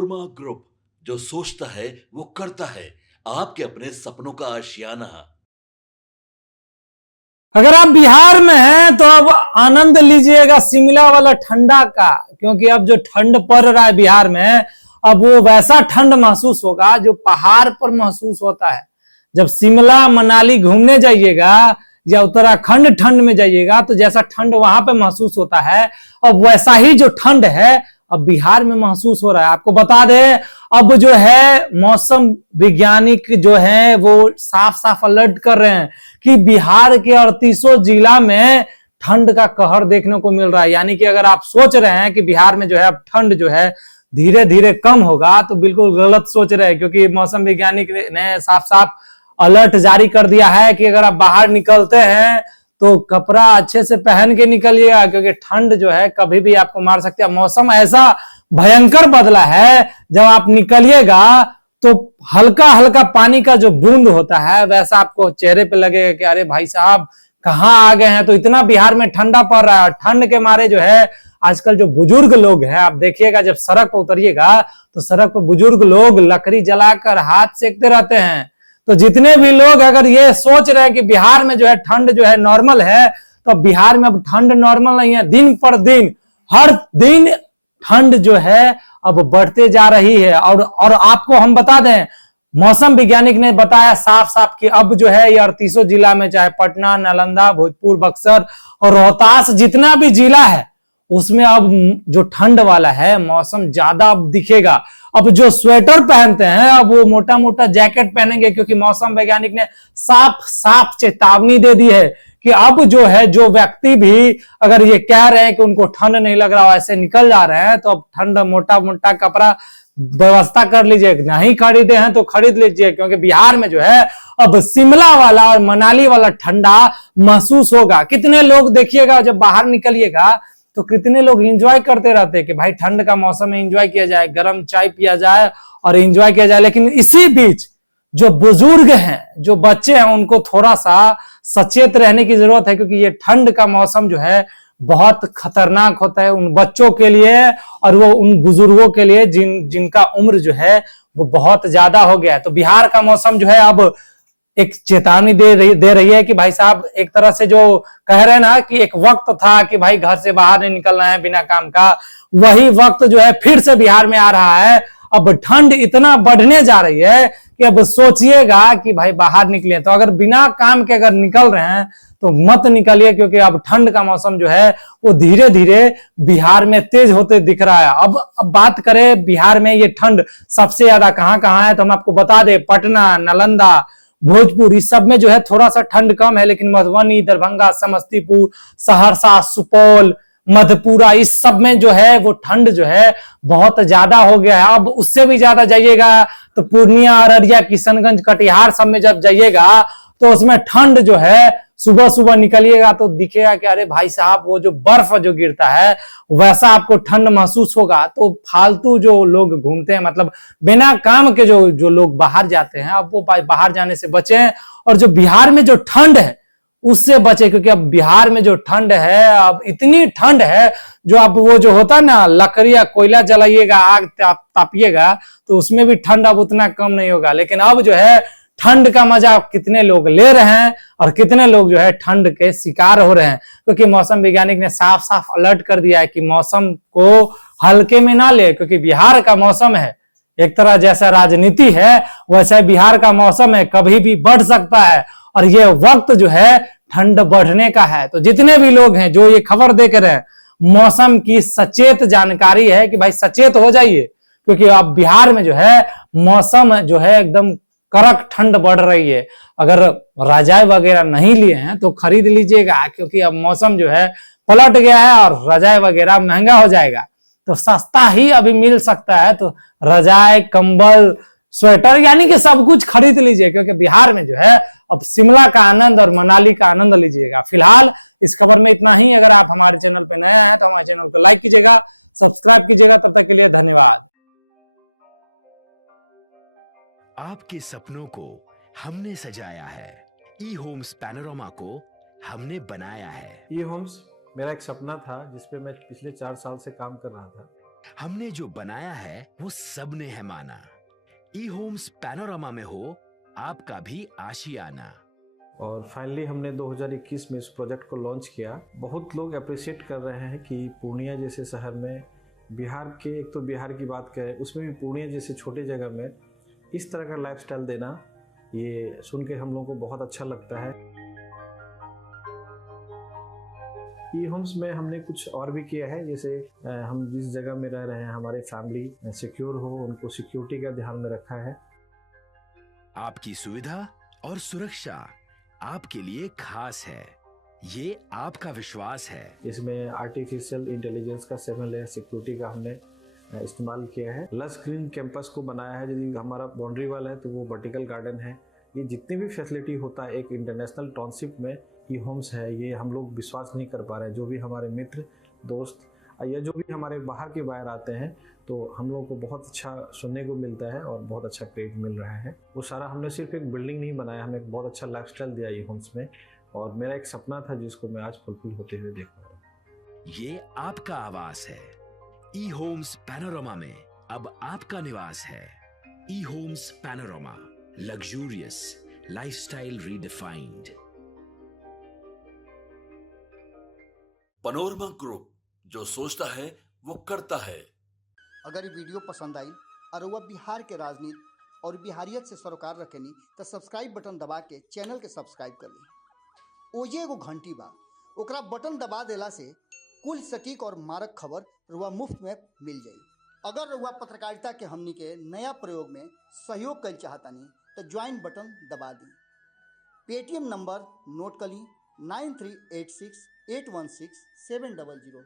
नोरमा group, जो सोचता है वो करता है। आपके अपने सपनों का आशियाना। अगर आप बिहार में हैं तो अब आनंद लीजिएगा शिमला वाला ठंडा का, क्योंकि अब जो ठंड पड़ रहा है बिहार में, अब वो वैसा ठंड महसूस होगा जो पहाड़ पर महसूस होता है। जब शिमला मनाली घूमने जाइएगा या उत्तराखंड ठंड में जाइएगा तो जैसा ठंड वहां पे महसूस होता है, अब वैसा ही जो ठंड है अब बिहार में महसूस हो रहा है। आपको बता दें, अब जो है मौसम वैज्ञानिक जो है वो साफ साफ अलर्ट कर रहे हैं कि बिहार के 38 जिला में ठंड का कहर देखने को मिल रहा है। यानी कि अगर आप सोच रहे हैं कि बिहार में जो है अब ठंड जो है धीरे धीरे कम होगा, तो बिल्कुल गलत सोच रहे हैं, क्योंकि मौसम वैज्ञानिक ने साफ साफ अलर्ट जारी कर दिया है कि अगर आप बाहर निकलते हैं तो कपड़ा अच्छे से पहन के निकलिएगा, क्योंकि ठंड जो है कभी भी आपको मार सकती है। मौसम ऐसा भयंकर बदला है, जब आप निकलिएगा तो हल्का हल्का पानी का जो बूंद होता है वैसा आपको चेहरे पे लगेगा कि अरे भाई साहब कहाँ आ गए हैं। तो इतना बिहार में ठंडा पड़ रहा है। ठंड के मारे जो है आजकल जो बुजुर्ग लोग हैं, आप देखिएगा जब सड़क पर उतरिएगा तो सड़क पर बुजुर्ग लोग लकड़ी जलाकर हाथ सेकते रहते हैं। तो जितने भी लोग अगर ये सोच रहे हैं कि बिहार में जो है ठंड जो है नॉर्मल है, तो बिहार में अब ठंड नॉर्मल नहीं है। दिन पर दिन हर दिन ठंड जो है अब बढ़ते जा रही है। और आपको हम बता दें, मौसम वैज्ञानिक ने बताया साफ साफ कि अब जो है ये 38 जिला में, चाहे पटना, नालंदा, भोजपुर, बक्सर और रोहतास जितना भी जिला है, उसमें अब जो ठंड वाला है मौसम ज्यादा अब दिखेगा। अब जो स्वेटर पहनते हैं अब वो मोटा मोटा जैकेट पहनेंगे, क्योंकि मौसम वैज्ञानिक ने साफ साफ चेतावनी दे दी है कि अब जो है जो व्यक्ति भी अगर ये कह रहे हैं कि उनको ठंड नहीं लग रहा, ऐसे निकल जा रहे हैं, तो अब ठंड मोटा मोटा कपड़ा व्यवस्था कर लीजिए। नहीं खरीदे हैं तो खरीद लीजिए, क्योंकि बिहार में जो है अब शिमला वाला और मनाली वाला ठंडा महसूस होगा। कितने लोग देखिएगा जब बाहर निकलिएगा तो कितने लोग एंजॉय करते रहते हैं कि भाई ठंड का मौसम में एंजॉय किया जाए, गर्म चाय पिया जाए और एंजॉय किया जाए। लेकिन इसी बीच जो बुजुर्ग हैं, जो बच्चे हैं, उनको थोड़ा सा सचेत रहने की जरूरत है, क्योंकि ये ठंड का मौसम जो है बहुत खतरनाक होता है उन बच्चों के लिए और वो उन बुजुर्गों के लिए जिनका उम्र जो है वो बहुत ज्यादा हो गया है। तो बिहार का मौसम जो है अब एक चेतावनी दे रही है कि भाई साहब, एक तरह से जो कह रहे हैं ना कि एक वक्त था कि भाई घर से बाहर नहीं निकलना है बिना काम का, वही वक्त जो है फिर से बिहार में आ रहा है। अब ठंड इतना बढ़ने जा रही है कि अब सोचिएगा कि भाई बाहर निकले, तो अगर बिना काम के अगर निकल रहे हैं तो मत निकलिए, क्योंकि अब ठंड का मौसम जो है वो धीरे धीरे बिहार में तेज होते दिख रहा है। अब बात करें बिहार में ये ठंड सबसे ज्यादा कहां कहां है, तो हम आपको बता दें, पटना, नालंदा, भोजपुर, इस सब में जो है थोड़ा सा ठंड कम है। लेकिन मधुबनी, दरभंगा, समस्तीपुर, सहरसा, सुपौल, मधेपुरा, इस सब में जो है वो ठंड जो है बहुत ज्यादा हो गया है। अब उससे भी ज्यादा जाइएगा तो पूर्णिया, अररिया, किशनगंज, कटिहार सब में जब जाइएगा तो उसमें ठंड जो है सुबह सुबह निकलिएगा तो दिखेगा कि अरे भाई साहब वो जो बर्फ जो गिरता है वैसा आपको ठंड महसूस होगा। तो फालतू जो लोग घूमते हैं, मतलब बिना काम के जो लोग बाहर जाते हैं, अब वो बाहर जाने से बचें। और जो बिहार में जो ठंड है उससे बचे, क्योंकि अब बिहार में जो ठंड है, अब इतनी ठंड है जो अब वो जो होता है ना, लकड़ी या कोयला जलाइएगा, आग तापिएगा, तो उसमें भी ठंड अब उतना कम नहीं होगा। लेकिन अब जो है ठंड का मजा कितने लोग ले रहे हैं और कितने लोग जो है ठंड के शिकार हो रहे हैं, क्योंकि मौसम वैज्ञानिक ने साफ साफ अलर्ट कर दिया है कि मौसम को हल्के में ना ले, क्योंकि बिहार का मौसम है एक तरह जैसा राजनीति है वैसा बिहार का मौसम है, कभी भी बढ़ सकता है और ये वक्त जो है ठंड बढ़ने का है। तो जितने भी लोग हैं जो ये खबर देख रहे हैं, मौसम की सचेत जानकारी है कि भाई सचेत हो जाइए, क्योंकि अब बिहार में जो है मौसम जो है एकदम कड़क ठंड बढ़ रही है। अगर रजाई वगैरह नहीं लिए हैं तो खरीद लीजिएगा, क्योंकि अब मौसम जो है पलट गया है और रजाई वगैरह महंगा हो जाएगा। तो सस्ता ही अभी मिल सकता है, तो रजाई, कंबल, स्वेटर यानी कि सब कुछ खरीद लीजिए, क्योंकि बिहार में जो है अब शिमला का आनंद और मनाली का आनंद लीजिएगा। फिलहाल इस खबर में इतना ही। अगर आप हमारे चैनल पे नए हैं तो हमारे चैनल को लाइक कीजिएगा, सब्सक्राइब कीजिएगा। तब तक के लिए धन्यवाद। आपके सपनों को हमने सजाया है, ई होम्स पैनोरमा को हमने बनाया है। ई होम्स मेरा एक सपना था जिस पे मैं पिछले 4 साल से काम कर रहा था। हमने जो बनाया है वो सबने है माना। ई होम्स पैनोरामा में हो आपका भी आशियाना। और फाइनली हमने 2021 में इस प्रोजेक्ट को लॉन्च किया। बहुत लोग अप्रिशिएट कर रहे हैं कि पूर्णिया जैसे शहर में, बिहार के, एक तो बिहार की बात करें उसमें भी पूर्णिया जैसे छोटे जगह में इस तरह का लाइफस्टाइल देना, ये सुन के हम लोगों को बहुत अच्छा लगता है। ई होम्स में हमने कुछ और भी किया है, जैसे हम जिस जगह में रह रहे हैं हमारे फैमिली सिक्योर हो, उनको सिक्योरिटी का ध्यान में रखा है। आपकी सुविधा और सुरक्षा आपके लिए खास है, ये आपका विश्वास है। इसमें आर्टिफिशियल इंटेलिजेंस का 7 लेयर सिक्योरिटी का हमने इस्तेमाल किया है। लस ग्रीन कैंपस को बनाया है। यदि हमारा बाउंड्री वाल है तो वो वर्टिकल गार्डन है। ये जितनी भी फैसिलिटी होता है एक इंटरनेशनल टाउनशिप में, ई होम्स है, ये हम लोग विश्वास नहीं कर पा रहे हैं। जो भी हमारे मित्र दोस्त या जो भी हमारे बाहर के बाहर आते हैं तो हम लोगों को बहुत अच्छा सुनने को मिलता है और बहुत अच्छा क्रेडिट मिल रहा है। वो सारा हमने सिर्फ एक बिल्डिंग नहीं बनाया, हमें एक बहुत अच्छा लाइफस्टाइल दिया ई होम्स में, और मेरा एक सपना था जिसको मैं आज फुलफिल होते हुए देख रहा हूँ। ये आपका आवास है। ई होम्स पैनोरामा में अब आपका निवास है। E homes panorama, luxurious lifestyle redefined. Panorama group, जो सोचता है वो करता है। अगर ये वीडियो पसंद आई और वह बिहार के राजनीति और बिहारियत से सरोकार रखेनी तो सब्सक्राइब बटन दबा के चैनल के सब्सक्राइब कर ली। ओजे एगो घंटी बा, ओकरा बटन दबा देला से कुल सटीक और मारक खबर रुआ मुफ्त में मिल जाई। अगर रुआ पत्रकारिता के हमनी के नया प्रयोग में सहयोग कर चाहतानी तो ज्वाइन बटन दबा दी। पेटीएम नंबर नोट कर ली 9386816700।